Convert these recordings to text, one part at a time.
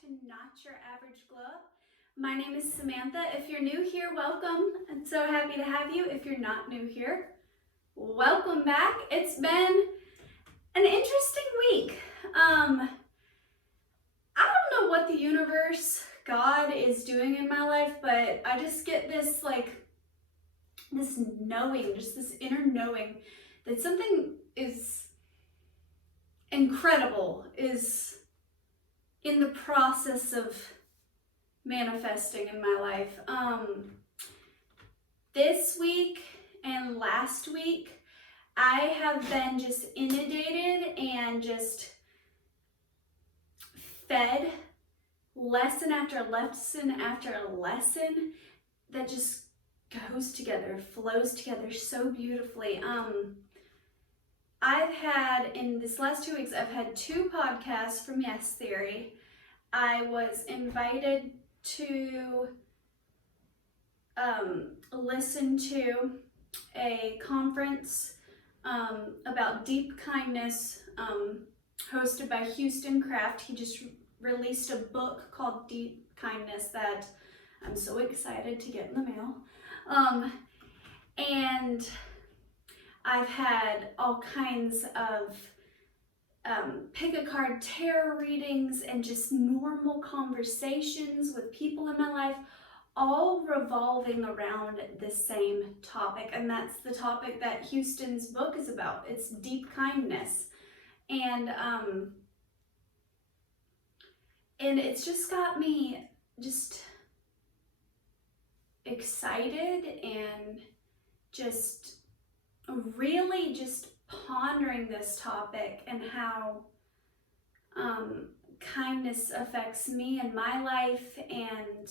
to Not Your Average Glow. My name is Samantha. If you're new here, welcome. I'm so happy to have you. If you're not new here, welcome back. It's been an interesting week. I don't know what the universe, God is doing in my life, but I just get this this knowing, just this inner knowing that something is incredible, is in the process of manifesting in my life. This week and last week, I have been just inundated and just fed lesson after lesson after lesson that just goes together, flows together so beautifully. I've had, in this last 2 weeks, I've had 2 podcasts from Yes Theory. I was invited to listen to a conference about deep kindness hosted by Houston Kraft. He just released a book called Deep Kindness that I'm so excited to get in the mail. And I've had all kinds of pick a card tarot readings and just normal conversations with people in my life, all revolving around the same topic. And that's the topic that Houston's book is about. It's deep kindness. And it's just got me just excited and just really just pondering this topic and how kindness affects me and my life and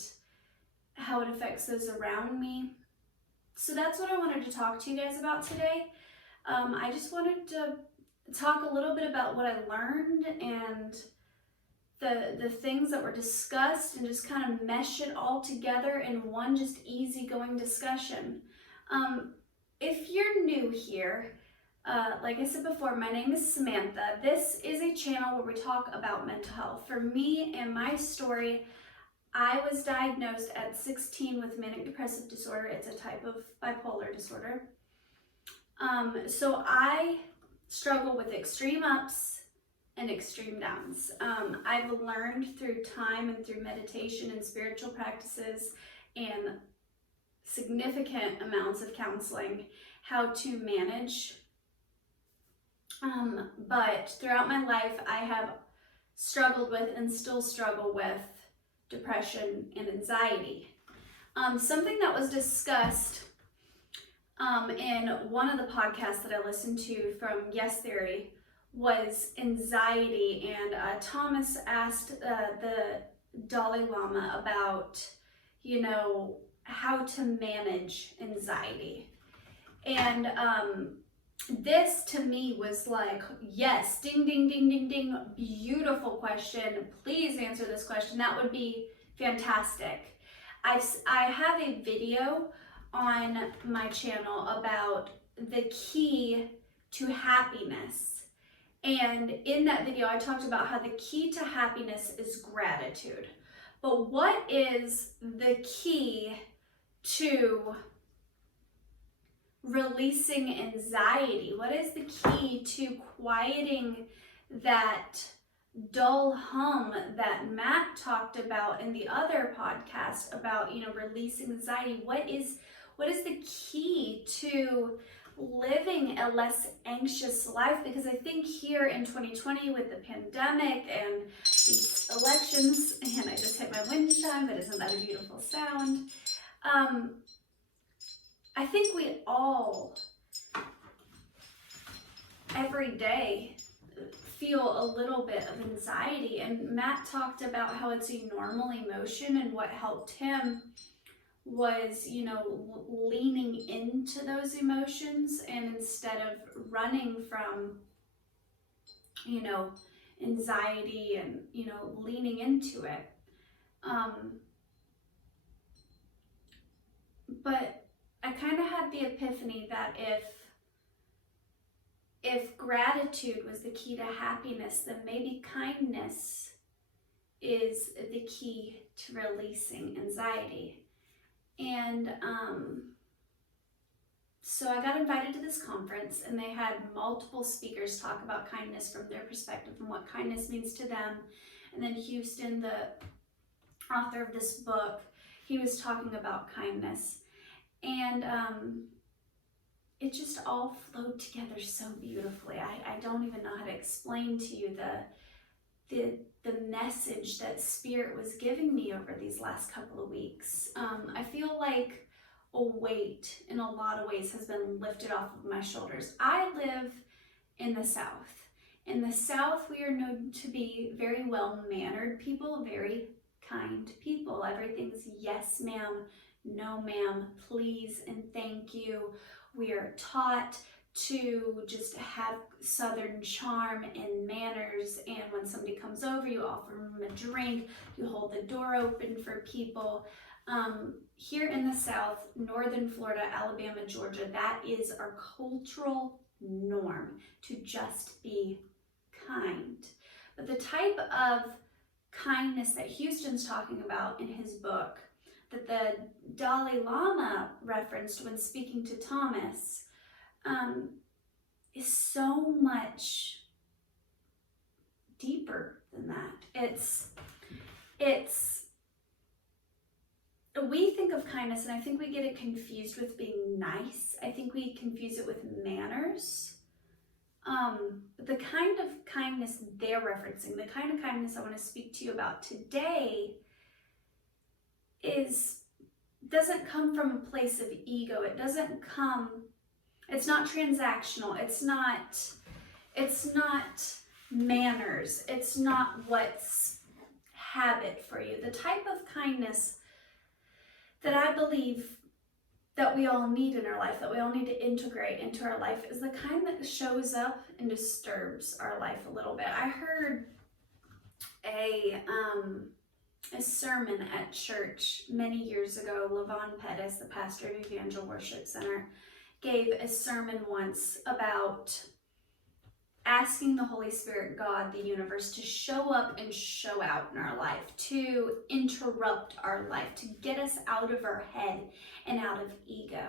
how it affects those around me. So that's what I wanted to talk to you guys about today. I just wanted to talk a little bit about what I learned and the things that were discussed and just kind of mesh it all together in one just easygoing discussion. If you're new here, like I said before, my name is Samantha. This is a channel where we talk about mental health. For me and my story, I was diagnosed at 16 with manic depressive disorder. It's a type of bipolar disorder. So I struggle with extreme ups and extreme downs. I've learned through time and through meditation and spiritual practices and significant amounts of counseling how to manage. But throughout my life, I have struggled with and still struggle with depression and anxiety. Something that was discussed in one of the podcasts that I listened to from Yes Theory was anxiety, and Thomas asked the Dalai Lama about, how to manage anxiety. And this to me was like, yes, ding, ding, ding, ding, ding, beautiful question. Please answer this question. That would be fantastic. I have a video on my channel about the key to happiness. And in that video, I talked about how the key to happiness is gratitude. But what is the key to releasing anxiety? What is the key to quieting that dull hum that Matt talked about in the other podcast about, releasing anxiety? What is the key to living a less anxious life? Because I think here in 2020 with the pandemic and these elections, and I just hit my wind chime, but isn't that a beautiful sound? I think we all, every day, feel a little bit of anxiety. And Matt talked about how it's a normal emotion, and what helped him was, leaning into those emotions, and instead of running from, anxiety and, leaning into it. But I kind of had the epiphany that if gratitude was the key to happiness, then maybe kindness is the key to releasing anxiety. And so I got invited to this conference, and they had multiple speakers talk about kindness from their perspective and what kindness means to them. And then Houston, the author of this book, he was talking about kindness. And it just all flowed together so beautifully. I don't even know how to explain to you the message that Spirit was giving me over these last couple of weeks. I feel like a weight in a lot of ways has been lifted off of my shoulders. I live in the South. In the South, we are known to be very well-mannered people, very kind people. Everything's yes, ma'am, no, ma'am, please, and thank you. We are taught to just have Southern charm and manners, and when somebody comes over, you offer them a drink, you hold the door open for people. Here in the South, Northern Florida, Alabama, Georgia, that is our cultural norm, to just be kind. But the type of kindness that Houston's talking about in his book, that the Dalai Lama referenced when speaking to Thomas, is so much deeper than that. We think of kindness, and I think we get it confused with being nice. I think we confuse it with manners. But the kind of kindness they're referencing, the kind of kindness I want to speak to you about today, doesn't come from a place of ego. It's not transactional. It's not manners. It's not what's habit for you. The type of kindness that I believe that we all need in our life, that we all need to integrate into our life, is the kind that shows up and disturbs our life a little bit. I heard a sermon at church many years ago. Levon Pettis, the pastor of Evangel Worship Center, gave a sermon once about asking the Holy Spirit, God, the universe, to show up and show out in our life, to interrupt our life, to get us out of our head and out of ego.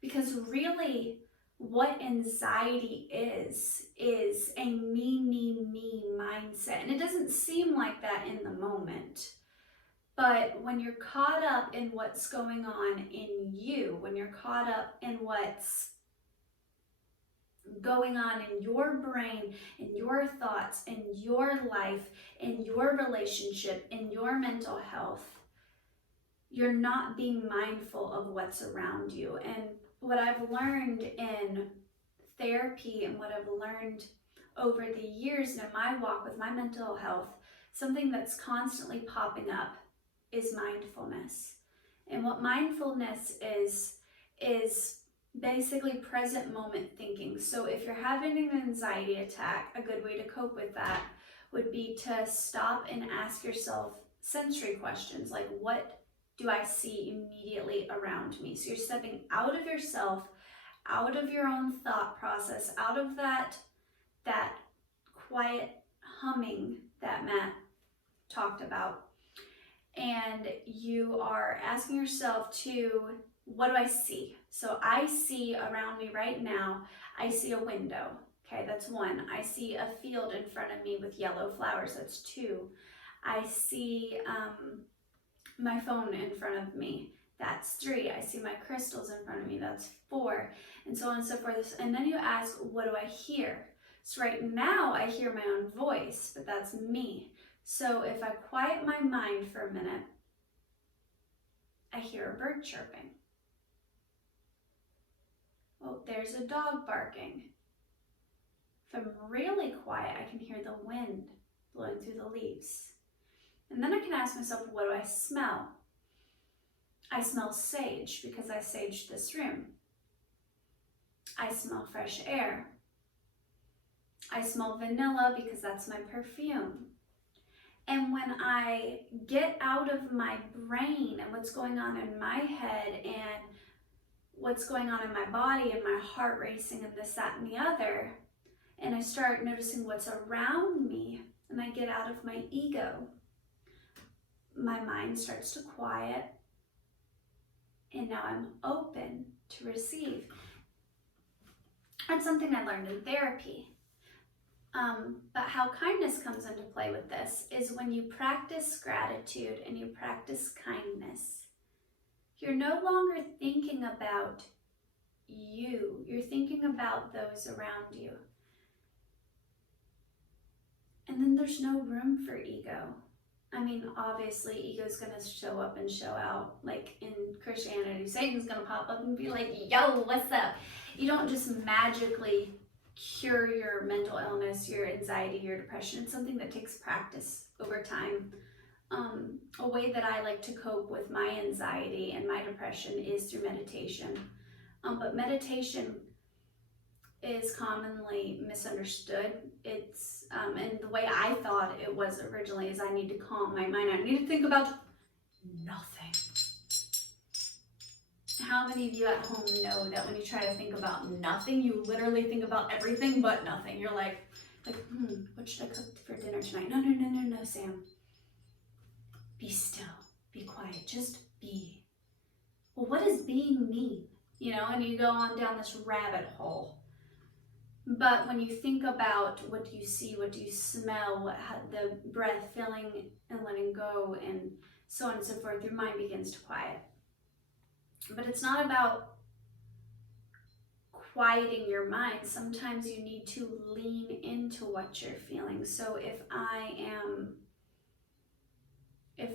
Because really, what anxiety is a me mindset. And it doesn't seem like that in the moment. But when you're caught up in what's going on in you, when you're caught up in what's going on in your brain, in your thoughts, in your life, in your relationship, in your mental health, you're not being mindful of what's around you. And what I've learned in therapy and what I've learned over the years in my walk with my mental health, something that's constantly popping up is mindfulness. And what mindfulness is basically present moment thinking. So if you're having an anxiety attack, a good way to cope with that would be to stop and ask yourself sensory questions like, what do I see immediately around me? So you're stepping out of yourself, out of your own thought process, out of that quiet humming that Matt talked about. And you are asking yourself to, what do I see? So I see around me right now, I see a window. Okay, that's one. I see a field in front of me with yellow flowers. That's two. I see my phone in front of me. That's three. I see my crystals in front of me. That's four. And so on and so forth. And then you ask, what do I hear? So right now I hear my own voice, but that's me. So if I quiet my mind for a minute, I hear a bird chirping. Oh, there's a dog barking. If I'm really quiet, I can hear the wind blowing through the leaves. And then I can ask myself, what do I smell? I smell sage because I saged this room. I smell fresh air. I smell vanilla because that's my perfume. And when I get out of my brain and what's going on in my head and what's going on in my body and my heart racing and this, that, and the other, and I start noticing what's around me, and I get out of my ego, my mind starts to quiet, and now I'm open to receive. That's something I learned in therapy. But how kindness comes into play with this is when you practice gratitude and you practice kindness, you're no longer thinking about you, you're thinking about those around you. And then there's no room for ego. I mean, obviously, ego's gonna show up and show out. Like in Christianity, Satan's gonna pop up and be like, yo, what's up? You don't just magically cure your mental illness, your anxiety, your depression. It's something that takes practice over time. A way that I like to cope with my anxiety and my depression is through meditation. But meditation is commonly misunderstood. It's and the way I thought it was originally is I need to calm my mind. I need to think about nothing. How many of you at home know that when you try to think about nothing, you literally think about everything but nothing? You're like, what should I cook for dinner tonight? No, Sam. Be still, be quiet, just be. Well, what does being mean? You know, and you go on down this rabbit hole. But when you think about what do you see, what do you smell, the breath filling and letting go, and so on and so forth, your mind begins to quiet. But it's not about quieting your mind. Sometimes you need to lean into what you're feeling. So if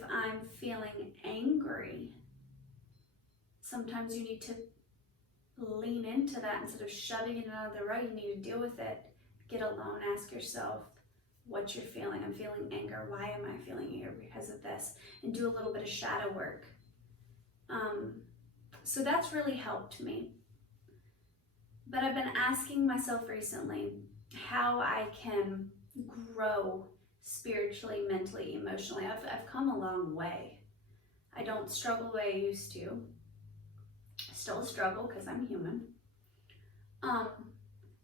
I'm feeling angry, sometimes you need to lean into that instead of shoving it out of the road. You need to deal with it. Get alone, ask yourself what you're feeling. I'm feeling anger. Why am I feeling anger? Because of this. And do a little bit of shadow work. So that's really helped me. But I've been asking myself recently how I can grow spiritually, mentally, emotionally. I've come a long way. I don't struggle the way I used to. I still struggle because I'm human.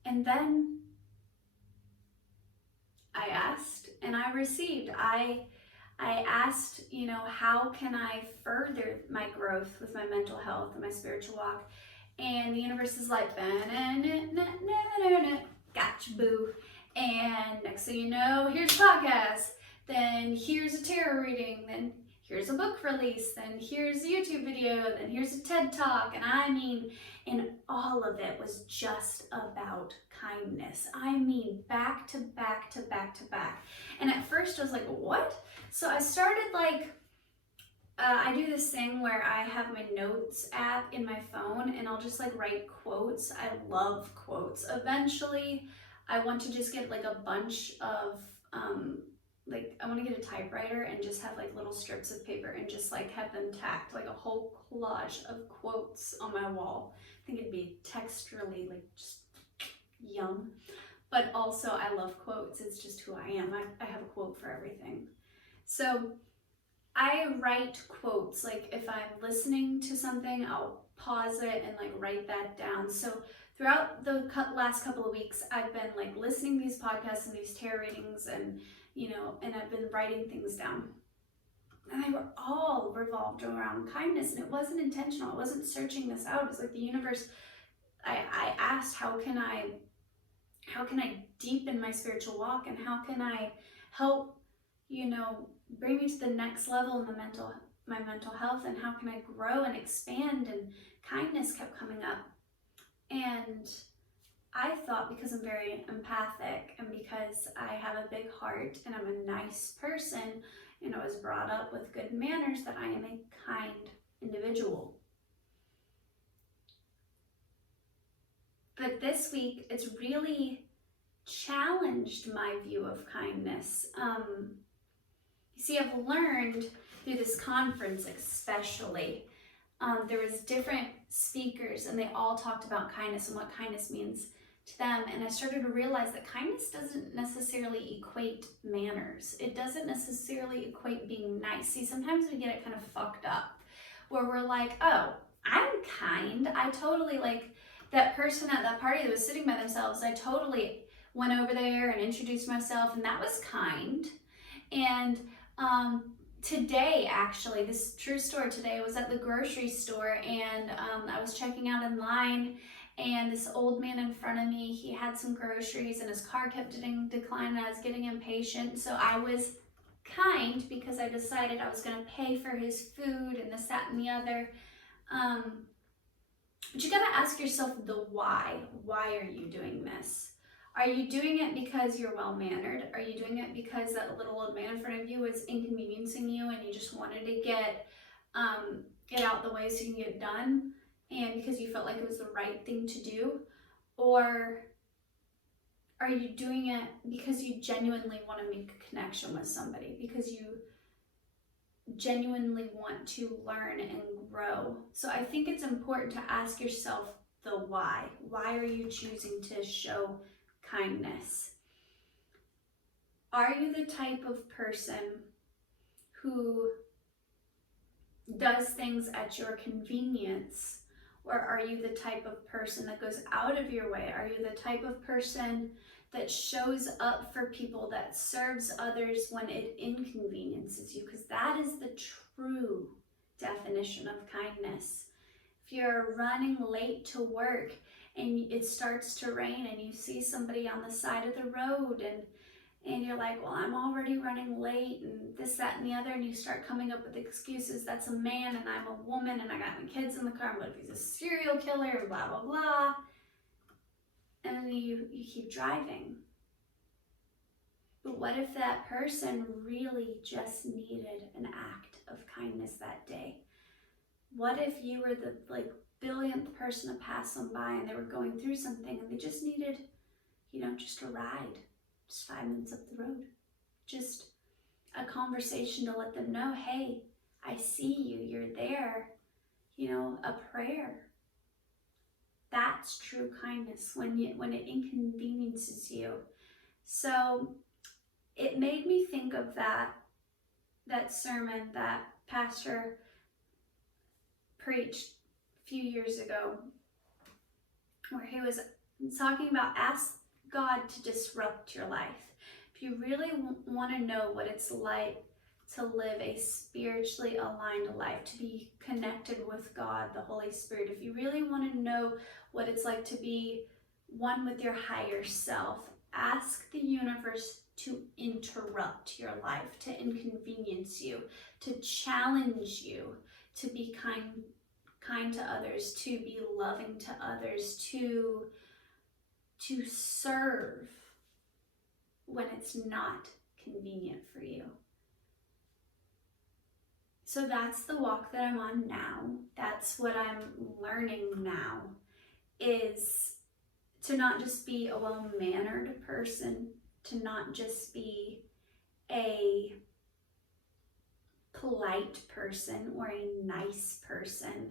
And then I asked and I received. I asked, how can I further my growth with my mental health and my spiritual walk? And the universe is like, gotcha, boo. And next thing you know, here's a podcast. Then here's a tarot reading. Then here's a book release. Then here's a YouTube video. Then here's a TED Talk. And all of it was just about kindness. Back to back to back to back. And at first I was like, what? So I started I do this thing where I have my notes app in my phone and I'll just write quotes. I love quotes. Eventually, I want to just get a bunch of, I want to get a typewriter and just have little strips of paper and just have them tacked, a whole collage of quotes on my wall. I think it'd be texturally just yum. But also I love quotes. It's just who I am. I have a quote for everything. So I write quotes. If I'm listening to something, I'll pause it and write that down. So throughout the last couple of weeks, I've been listening to these podcasts and these tarot readings and I've been writing things down. And they were all revolved around kindness, and it wasn't intentional. I wasn't searching this out. It was the universe. I asked, how can I deepen my spiritual walk, and how can I help, bring me to the next level in my mental health, and how can I grow and expand? And kindness kept coming up. And I thought, because I'm very empathic and because I have a big heart and I'm a nice person and I was brought up with good manners, that I am a kind individual. But this week, it's really challenged my view of kindness. You see, I've learned through this conference especially, there was different speakers and they all talked about kindness and what kindness means to them. And I started to realize that kindness doesn't necessarily equate manners. It doesn't necessarily equate being nice. See, sometimes we get it kind of fucked up where we're like, oh, I'm kind. I totally that person at that party that was sitting by themselves. I totally went over there and introduced myself, and that was kind. And today, actually, this true story today, I was at the grocery store and I was checking out in line, and this old man in front of me, he had some groceries and his car kept getting declined, and I was getting impatient. So I was kind because I decided I was going to pay for his food and this, that, and the other. But you got to ask yourself the why. Why are you doing this? Are you doing it because you're well-mannered? Are you doing it because that little old man in front of you was inconveniencing you and you just wanted to get it out the way so you can get done, and because you felt like it was the right thing to do? Or are you doing it because you genuinely want to make a connection with somebody, because you genuinely want to learn and grow? So I think it's important to ask yourself the why. Why are you choosing to show kindness? Are you the type of person who does things at your convenience, or are you the type of person that goes out of your way? Are you the type of person that shows up for people, that serves others when it inconveniences you? Because that is the true definition of kindness. If you're running late to work and it starts to rain and you see somebody on the side of the road and you're like, well, I'm already running late and this, that, and the other, and you start coming up with excuses. That's a man and I'm a woman and I got my kids in the car, and what if he's a serial killer and blah, blah, blah. And then you keep driving. But what if that person really just needed an act of kindness that day? What if you were the billionth person to pass them by and they were going through something and they just needed, just a ride, just 5 minutes up the road, just a conversation to let them know, hey, I see you, you're there, a prayer. That's true kindness when it inconveniences you. So it made me think of that sermon that Pastor preached a few years ago, where he was talking about ask God to disrupt your life. If you really want to know what it's like to live a spiritually aligned life, to be connected with God, the Holy Spirit, if you really want to know what it's like to be one with your higher self, ask the universe to interrupt your life, to inconvenience you, to challenge you, to be kind to others, to be loving to others, to serve when it's not convenient for you. So that's the walk that I'm on now. That's what I'm learning now, is to not just be a well-mannered person, to not just be a polite person or a nice person.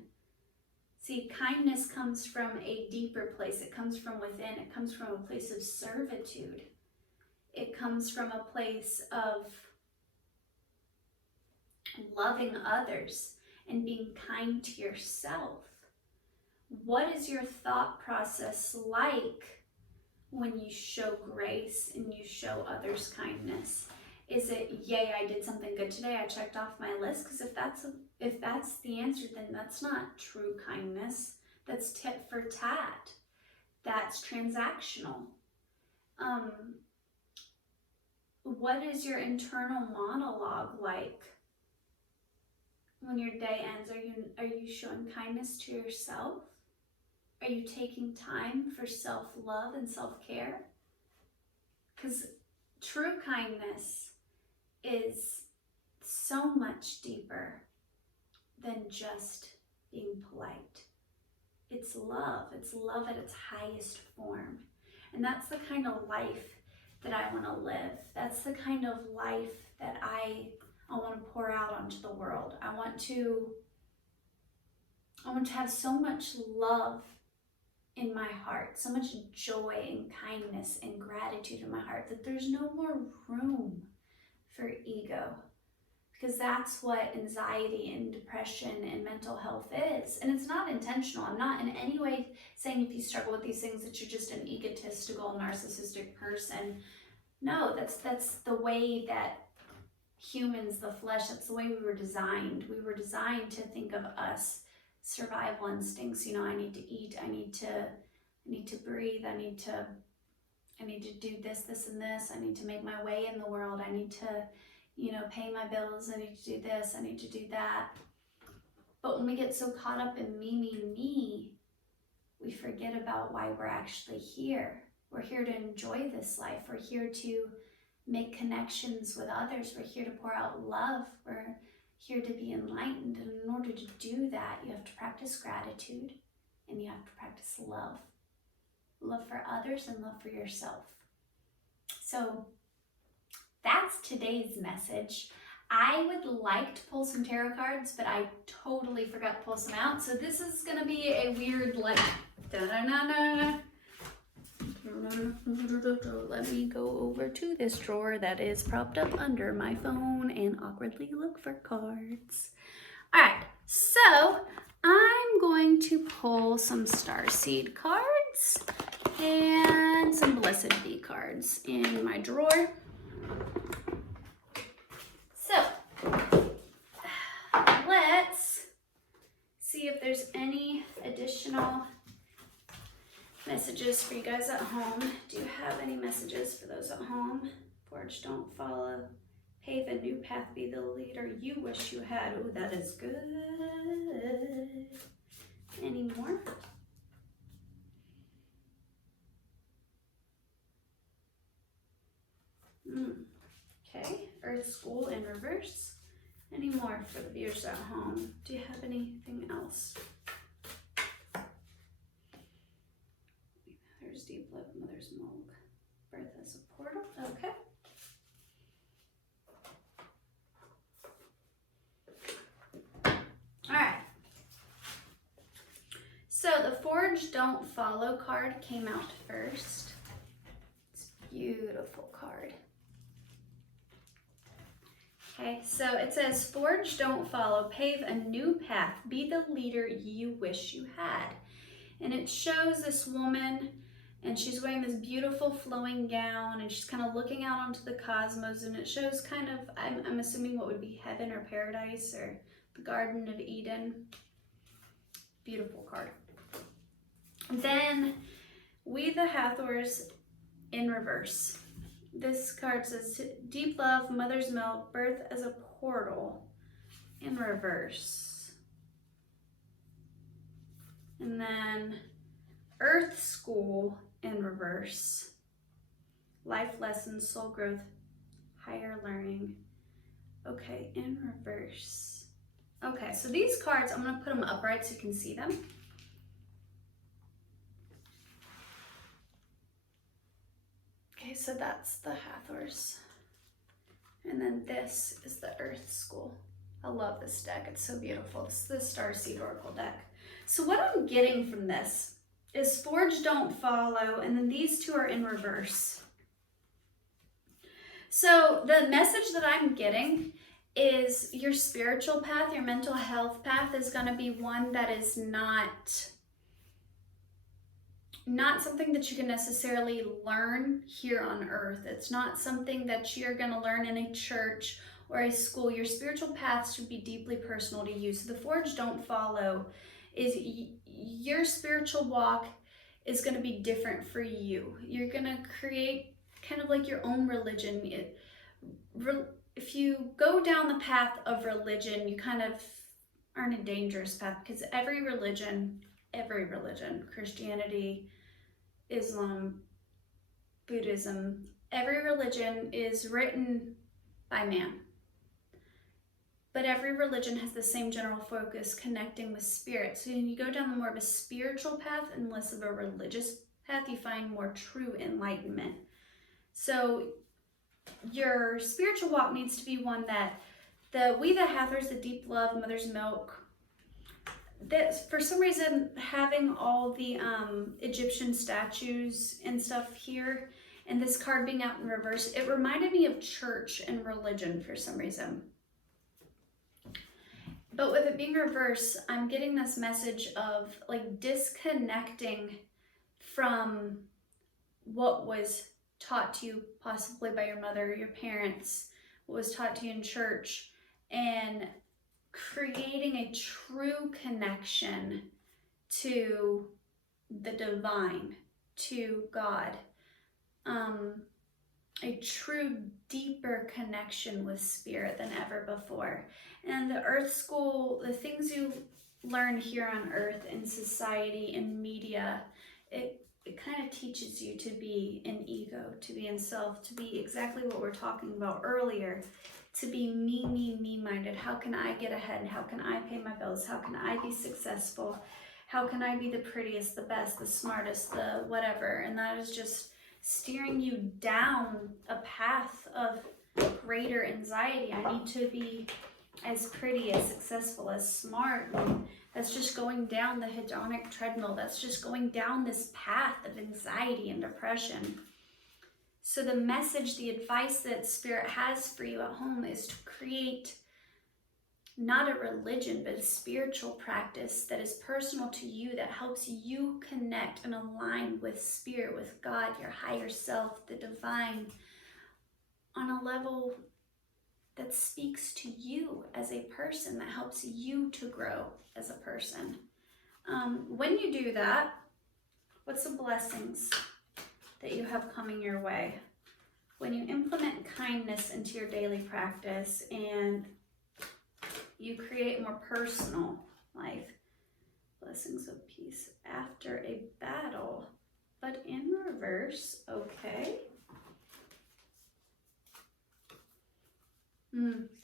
See, kindness comes from a deeper place. It comes from within. It comes from a place of servitude. It comes from a place of loving others and being kind to yourself. What is your thought process like when you show grace and you show others kindness? Is it, yay, I did something good today, I checked off my list? Because if that's the answer, then that's not true kindness. That's tit for tat. That's transactional. What is your internal monologue like when your day ends? Are you showing kindness to yourself? Are you taking time for self-love and self-care? Because true kindness is so much deeper than just being polite. It's love. It's love at its highest form. And that's the kind of life that I want to live. That's the kind of life that I want to pour out onto the world. I want to have so much love in my heart, so much joy and kindness and gratitude in my heart, that there's no more room for ego, because that's what anxiety and depression and mental health is. And it's not intentional. I'm not in any way saying if you struggle with these things that you're just an egotistical, narcissistic person. No, that's the way that humans, the flesh. That's the way we were designed. We were designed to think of us survival instincts. You know, I need to eat, I need to breathe, I need to do this, this, and this. I need to make my way in the world. I need to, you know, pay my bills. I need to do this. I need to do that. But when we get so caught up in me, we forget about why we're actually here. We're here to enjoy this life. We're here to make connections with others. We're here to pour out love. We're here to be enlightened. And in order to do that, you have to practice gratitude and you have to practice love. Love for others and love for yourself. So that's today's message. I would like to pull some tarot cards, but I totally forgot to pull some out. So this is going to be a weird, like, da-da-da-da. Let me go over to this drawer that is propped up under my phone and awkwardly look for cards. All right, so I'm going to pull some Starseed cards and some Blessed Bee cards in my drawer. So let's see if there's any additional messages for you guys at home. Do you have any messages for those at home? Forge, don't follow. Pave a new path, be the leader you wish you had. Oh, that is good. Any more? Okay, Earth School in reverse. Any more for the viewers at home? Do you have anything else? There's deep love, mother's milk, birth as a portal. Okay. All right. So the Forge Don't Follow card came out first. It's a beautiful card. Okay, so it says, Forge, don't follow, pave a new path, be the leader you wish you had. And it shows this woman, and she's wearing this beautiful flowing gown, and she's kind of looking out onto the cosmos, and it shows kind of, I'm assuming what would be heaven or paradise or the Garden of Eden. Beautiful card. Then, We the Hathors in reverse. This card says, Deep Love, Mother's Milk, Birth as a Portal in reverse. And then Earth School in reverse. Life Lessons, Soul Growth, Higher Learning. Okay, in reverse. Okay, so these cards, I'm going to put them upright so you can see them. Okay, so that's the Hathors. And then this is the Earth School. I love this deck. It's so beautiful. This is the Starseed Oracle deck. So what I'm getting from this is Forge Don't Follow, and then these two are in reverse. So the message that I'm getting is your spiritual path, your mental health path is going to be one that is not something that you can necessarily learn here on earth. It's not something that you're going to learn in a church or a school. Your spiritual path should be deeply personal to you. So the Forge Don't Follow is your spiritual walk is going to be different for you. You're going to create kind of like your own religion. If you go down the path of religion, you kind of are in a dangerous path, because every religion, Christianity, Islam, Buddhism, every religion is written by man. But every religion has the same general focus, connecting with spirit. So when you go down the more of a spiritual path and less of a religious path, you find more true enlightenment. So your spiritual walk needs to be one that We the Hathors, the Deep Love, Mother's Milk, that for some reason having all the Egyptian statues and stuff here and this card being out in reverse, it reminded me of church and religion for some reason. But with it being reverse, I'm getting this message of like disconnecting from what was taught to you possibly by your mother or your parents, what was taught to you in church, and creating a true connection to the divine, to God. A true, deeper connection with spirit than ever before. And the Earth School, the things you learn here on Earth, in society, in media, it kind of teaches you to be in ego, to be in self, to be exactly what we're talking about earlier, to be me minded. How can I get ahead? How can I pay my bills? How can I be successful? How can I be the prettiest, the best, the smartest, the whatever? And that is just steering you down a path of greater anxiety. I need to be as pretty, as successful, as smart. And that's just going down the hedonic treadmill. That's just going down this path of anxiety and depression. So the message, the advice that Spirit has for you at home is to create not a religion, but a spiritual practice that is personal to you, that helps you connect and align with Spirit, with God, your higher self, the divine, on a level that speaks to you as a person, that helps you to grow as a person. When you do that, what's the blessings that you have coming your way? When you implement kindness into your daily practice and you create a more personal life, blessings of peace after a battle, but in reverse, okay.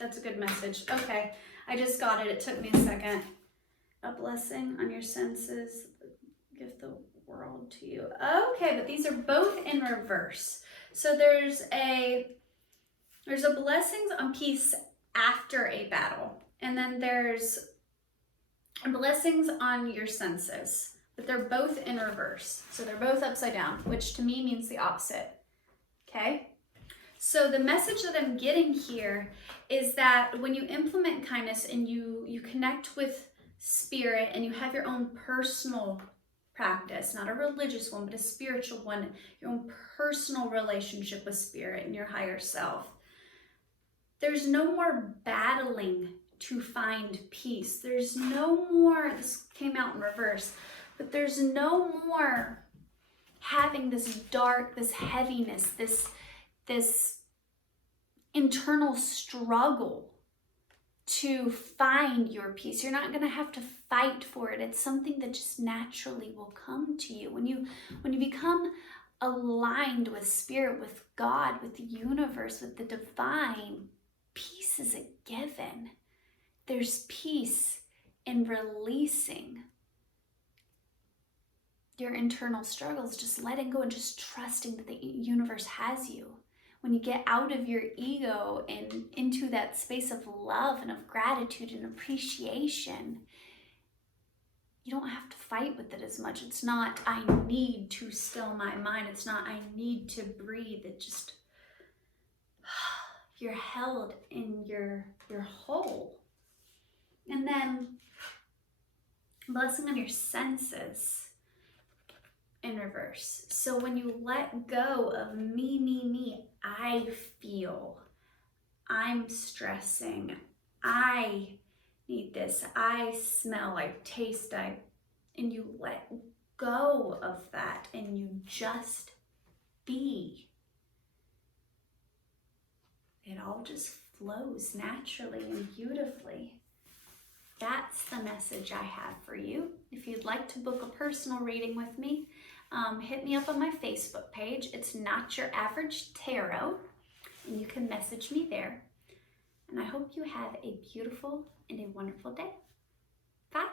That's a good message. Okay, I just got it. It took me a second. A blessing on your senses, give the world to you. Okay, but these are both in reverse. So there's a blessings on peace after a battle. And then there's blessings on your senses, but they're both in reverse. So they're both upside down, which to me means the opposite. Okay? So the message that I'm getting here is that when you implement kindness and you connect with Spirit and you have your own personal practice, not a religious one, but a spiritual one, your own personal relationship with Spirit and your higher self, there's no more battling to find peace. There's no more, this came out in reverse, but there's no more having this dark, this heaviness, this internal struggle to find your peace. You're not going to have to fight for it. It's something that just naturally will come to you. When you become aligned with Spirit, with God, with the universe, with the divine, peace is a given. There's peace in releasing your internal struggles, just letting go and just trusting that the universe has you. When you get out of your ego and into that space of love and of gratitude and appreciation, you don't have to fight with it as much. It's not, I need to still my mind. It's not, I need to breathe. It just, you're held in your whole. And then blessing on your senses in reverse. So when you let go of me, I feel, I'm stressing, I need this, I smell, I taste, and you let go of that and you just be. It all just flows naturally and beautifully. That's the message I have for you. If you'd like to book a personal reading with me, hit me up on my Facebook page. It's Not Your Average Tarot, and you can message me there. And I hope you have a beautiful and a wonderful day. Bye.